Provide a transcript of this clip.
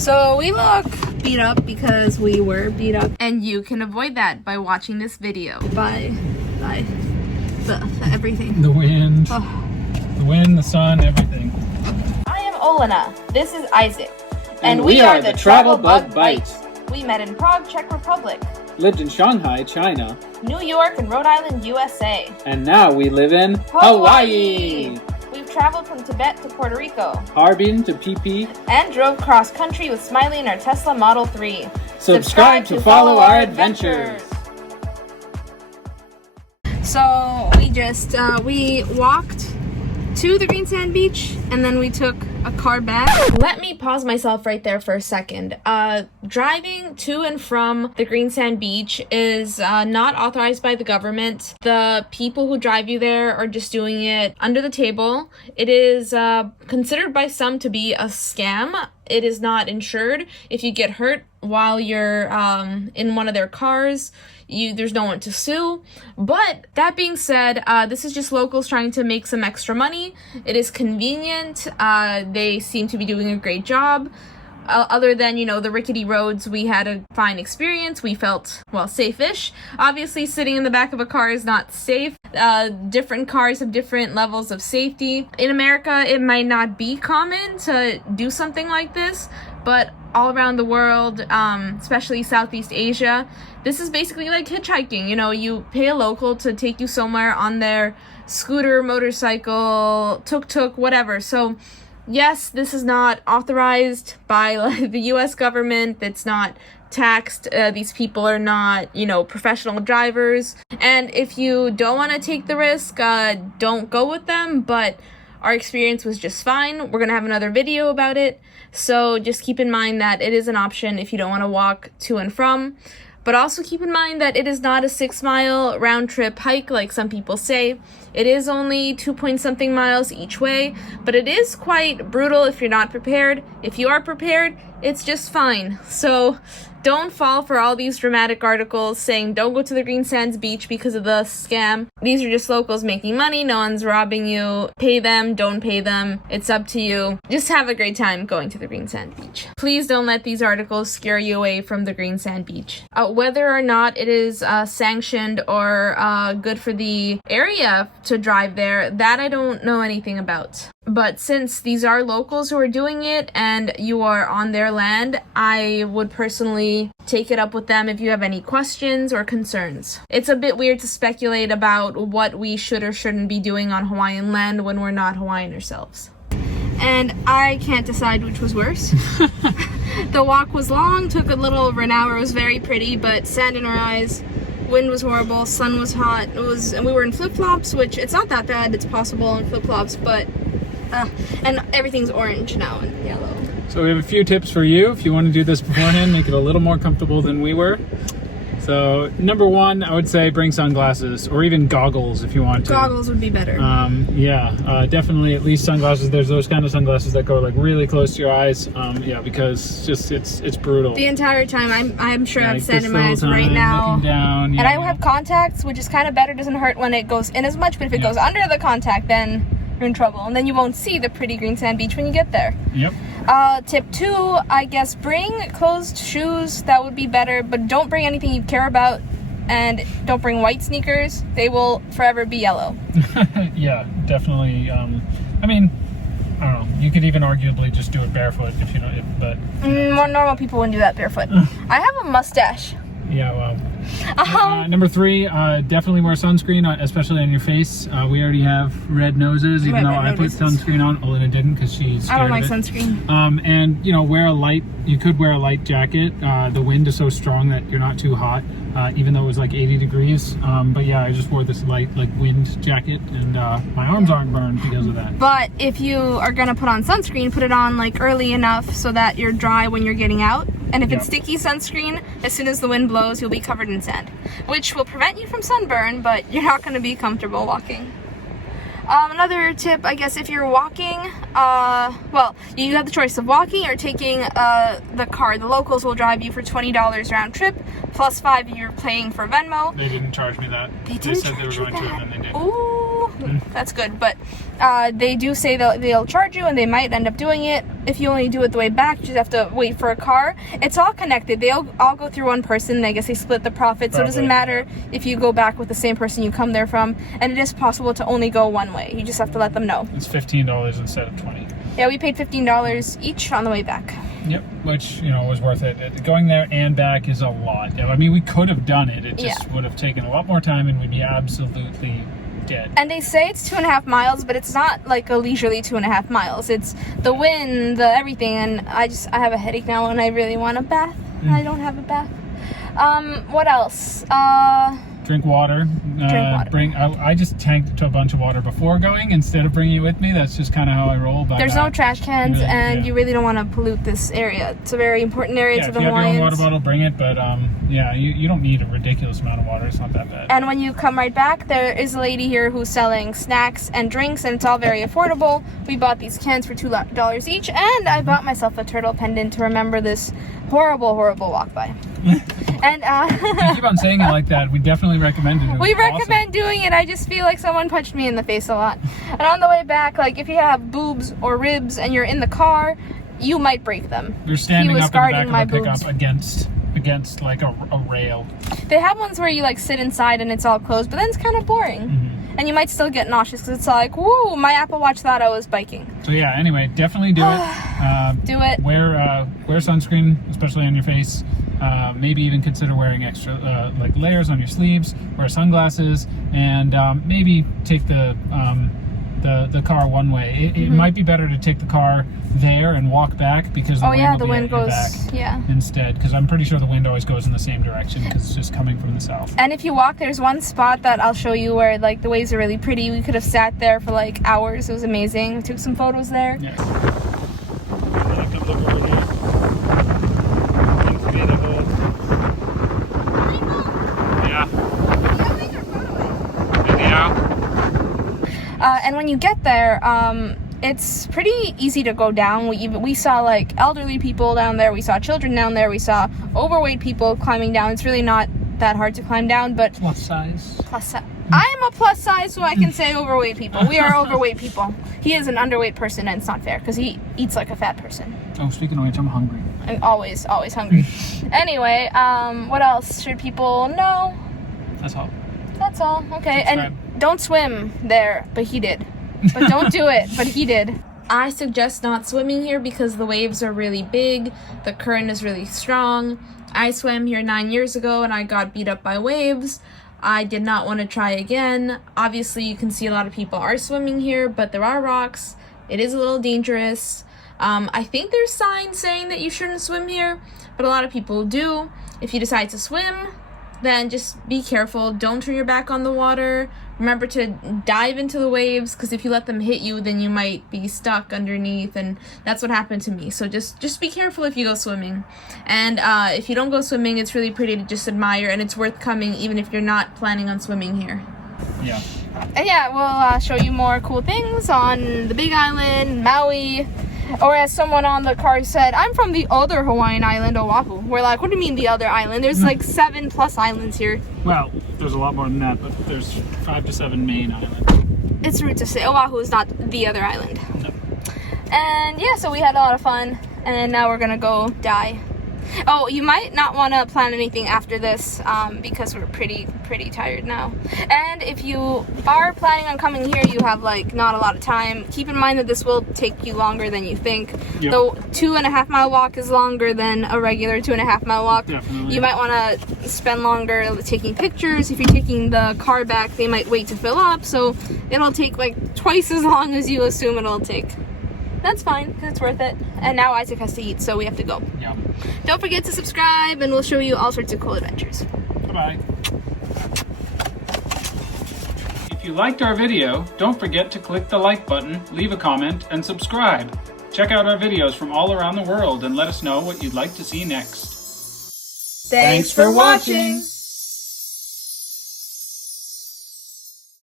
So we look beat up because we were beat up. And you can avoid that by watching this video. By the everything. The wind. Oh. The wind, the sun, everything. I am Olena. This is Isaac. And we are the TravelBugBite. We met in Prague, Czech Republic. Lived in Shanghai, China. New York and Rhode Island, USA. And now we live in Hawaii. We've traveled from Tibet to Puerto Rico. Harbin to PP. And drove cross country with Smiley in our Tesla Model 3. Subscribe to follow our adventures. So we walked to the green sand beach and then we took a car back. Let me pause myself right there for a second. Driving to and from the green sand beach is not authorized by the government. The people who drive you there are just doing it under the table. It is considered by some to be a scam. It is not insured. If you get hurt while you're in one of their cars, there's no one to sue. But that being said, this is just locals trying to make some extra money. It is convenient. They seem to be doing a great job. Other than, the rickety roads, we had a fine experience. We felt, safe-ish. Obviously, sitting in the back of a car is not safe. Different cars have different levels of safety. In America, it might not be common to do something like this, but all around the world, especially Southeast Asia, this is basically like hitchhiking. You pay a local to take you somewhere on their scooter, motorcycle, tuk-tuk, whatever. So yes, this is not authorized by the U.S. government. It's not taxed. These people are not, professional drivers. And if you don't want to take the risk, don't go with them. But our experience was just fine. We're going to have another video about it. So just keep in mind that it is an option if you don't want to walk to and from. But also keep in mind that it is not a 6-mile round-trip hike like some people say. It is only 2-point-something miles each way, but it is quite brutal if you're not prepared. If you are prepared, it's just fine. So don't fall for all these dramatic articles saying don't go to the Green Sands beach because of the scam. These are just locals making money. No one's robbing you. Pay them, don't pay them. It's up to you. Just have a great time going to the Green Sand beach. Please don't let these articles scare you away from the Green Sand beach. Whether or not it is sanctioned or good for the area to drive there, that I don't know anything about. But since these are locals who are doing it and you are on their land, I would personally take it up with them if you have any questions or concerns. It's a bit weird to speculate about what we should or shouldn't be doing on Hawaiian land when we're not Hawaiian ourselves. And I can't decide which was worse. The walk was long, took a little over an hour. It was very pretty, but sand in our eyes. Wind was horrible, sun was hot. And we were in flip-flops, which it's not that bad. It's possible in flip-flops, but and everything's orange now and yellow. So we have a few tips for you if you want to do this beforehand, make it a little more comfortable than we were. So number one, I would say bring sunglasses or even goggles if you want to. Goggles would be better. Definitely at least sunglasses. There's those kind of sunglasses that go like really close to your eyes. Because just it's brutal. The entire time, I'm sure I've sand in my eyes right now. Looking down, and I have contacts, which is kind of better. Doesn't hurt when it goes in as much, but if it goes under the contact, then you're in trouble. And then you won't see the pretty green sand beach when you get there. Yep. Tip 2, I guess bring closed shoes. That would be better, but don't bring anything you care about. And don't bring white sneakers. They will forever be yellow. Yeah, definitely. I don't know. You could even arguably just do it barefoot if you know, but more normal people wouldn't do that barefoot. I have a mustache. Yeah, well. Number 3, definitely wear sunscreen, especially on your face. We already have red noses, even though I put sunscreen on. Olena didn't because she's scared. I don't like of it. sunscreen. And you could wear a light jacket. The wind is so strong that you're not too hot, even though it was like 80 degrees. But yeah, I just wore this light wind jacket, and my arms aren't burned because of that. But if you are gonna put on sunscreen, put it on early enough so that you're dry when you're getting out. And if it's sticky sunscreen, as soon as the wind blows, you'll be covered in sand, which will prevent you from sunburn, but you're not going to be comfortable walking. Another tip, I guess, if you're walking, you have the choice of walking or taking the car. The locals will drive you for $20 round trip, plus $5 if you're paying for Venmo. They didn't charge me that. They said they were going to, and then they didn't. Ooh. That's good. But they do say they'll charge you, and they might end up doing it. If you only do it the way back, you just have to wait for a car. It's all connected. They all go through one person. I guess they split the profit, so it doesn't matter if you go back with the same person you come there from. And it is possible to only go one way. You just have to let them know. It's $15 instead of $20. Yeah, we paid $15 each on the way back. Yep, which, was worth it. Going there and back is a lot. I mean, we could have done it. It just would have taken a lot more time, and we'd be absolutely dead. And they say it's 2.5 miles, but it's not like a leisurely 2.5 miles. It's the wind, the everything, and I have a headache now, and I really want a bath. I don't have a bath. What else? Drink water. I just tanked a bunch of water before going instead of bringing it with me. That's just kind of how I roll. But there's no trash cans, you really don't want to pollute this area. It's a very important area to the Hawaiians. If you have your own water bottle, bring it. But you don't need a ridiculous amount of water. It's not that bad. And when you come right back, there is a lady here who's selling snacks and drinks, and it's all very affordable. We bought these cans for $2 each, and I bought myself a turtle pendant to remember this horrible walk by. And you keep on saying it like that. We definitely recommend it. We recommend doing it. I just feel like someone punched me in the face a lot. And on the way back, like if you have boobs or ribs and you're in the car, you might break them. You're standing up in the back of the pickup against like a rail. They have ones where you like sit inside and it's all closed, but then it's kind of boring. And you might still get nauseous because it's like, woo, my Apple Watch thought I was biking. So yeah, anyway, definitely do it. Do it. Wear sunscreen, especially on your face. Maybe even consider wearing extra like layers on your sleeves. Wear sunglasses, and maybe take the car one way. It might be better to take the car there and walk back because the wind goes back instead. Because I'm pretty sure the wind always goes in the same direction because it's just coming from the south. And if you walk, there's one spot that I'll show you where like the waves are really pretty. We could have sat there for like hours. It was amazing. We took some photos there. Yeah. Look over here. And when you get there, it's pretty easy to go down. We saw like elderly people down there. We saw children down there. We saw overweight people climbing down. It's really not that hard to climb down, but plus size. I am a plus size, so I can say overweight people. We are overweight people. He is an underweight person, and it's not fair because he eats like a fat person. Oh, speaking of which, I'm hungry. I'm always hungry. Anyway, what else should people know? That's all. That's all. Okay, and don't swim there, but he did. But don't do it, but he did. I suggest not swimming here because the waves are really big, the current is really strong. I swam here 9 years ago and I got beat up by waves. I did not want to try again. Obviously, you can see a lot of people are swimming here, but there are rocks. It is a little dangerous. I think there's signs saying that you shouldn't swim here, but a lot of people do. If you decide to swim, then just be careful. Don't turn your back on the water. Remember to dive into the waves, because if you let them hit you, then you might be stuck underneath, and that's what happened to me. So just be careful if you go swimming. And if you don't go swimming, it's really pretty to just admire, and it's worth coming even if you're not planning on swimming here. Yeah. And yeah, we'll show you more cool things on the Big Island, Maui. Or as someone on the car said, I'm from the other Hawaiian island, Oahu. We're like, what do you mean the other island? There's like 7+ islands here. Well, there's a lot more than that, but there's 5 to 7 main islands. It's rude to say. Oahu is not the other island. No. And yeah, so we had a lot of fun, and now we're gonna go die. Oh, you might not want to plan anything after this because we're pretty tired now. And if you are planning on coming here, you have like not a lot of time. Keep in mind that this will take you longer than you think. Yep. The 2.5 mile walk is longer than a regular 2.5 mile walk. Definitely. You might want to spend longer taking pictures. If you're taking the car back, they might wait to fill up, so it'll take like twice as long as you assume it'll take. That's fine, because it's worth it. And now Isaac has to eat, so we have to go. Yeah. Don't forget to subscribe, and we'll show you all sorts of cool adventures. Bye-bye. If you liked our video, don't forget to click the like button, leave a comment, and subscribe. Check out our videos from all around the world and let us know what you'd like to see next. Thanks for watching!